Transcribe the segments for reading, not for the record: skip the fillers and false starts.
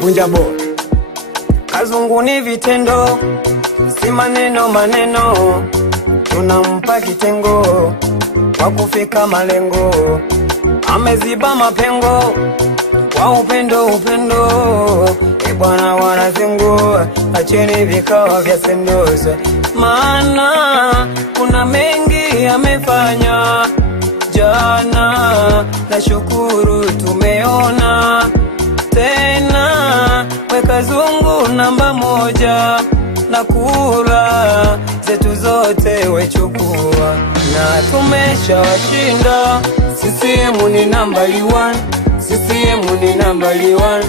Vunja bo. Kazungu ni vitendo, si maneno maneno. Tunampa kitengo kwa kufika malengo. Ameziba mapengo kwa upendo upendo. Bwana wanazengo, acheni vikao vya sendoze. Maana kuna mengi amefanya jana, na shukuru tumeona tena. Weka Zungu namba moja, na kura zetu zote wechukua, na tumeshawashinda. CCM ni nambari 1, CCM ni nambari 1,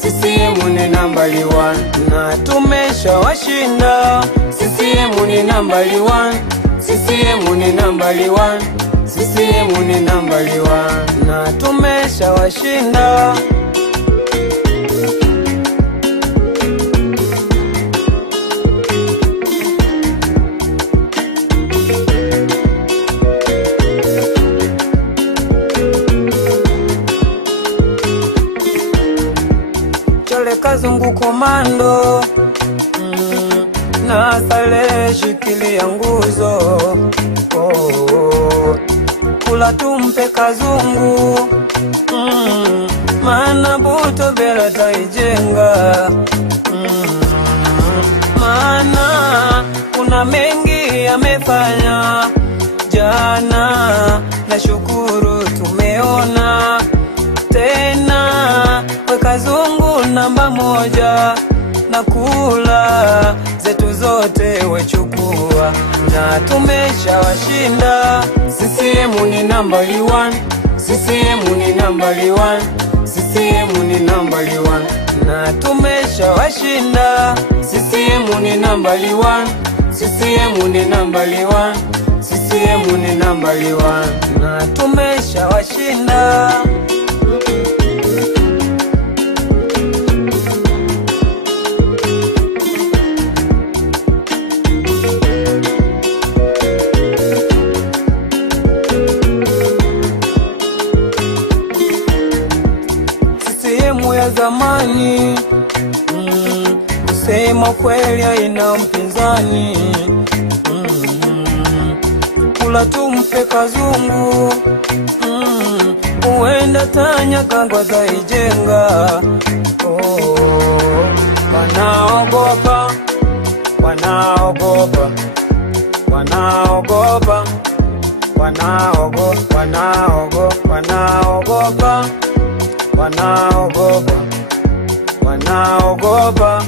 CCM ni nambari 1, na tumeshawashinda. CCM ni nambari 1, CCM ni nambari 1, CCM ni nambari 1, na tumeshawashinda. Chole Kazungu komando, na sale shikilia nguzo. Kula tumpe Kazungu, maana buto bela taijenga. Maana kuna mengi amefanya jana, na shukuru tumeona tena. Weka Zungu namba moja, na kula zetu zote wechukua, na tumeshawashinda. CCM ni nambari 1, CCM ni nambari 1, CCM ni nambari 1, na tumeshawashinda. CCM ni nambari 1, CCM ni nambari 1, CCM ni nambari 1, na tumeshawashinda. CCM ya zamani, kusema kweli haina mpinzani. Kula tumpe Kazungu, uenda tanya kangwa zaijenga. Wanaogopa, wanaogopa, wanaogopa, wanaogopa, wanaogopa, wanaogopa, wanaogopa, wanaogopa,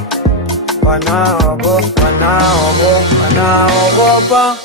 wanaogopa, wanaogopa.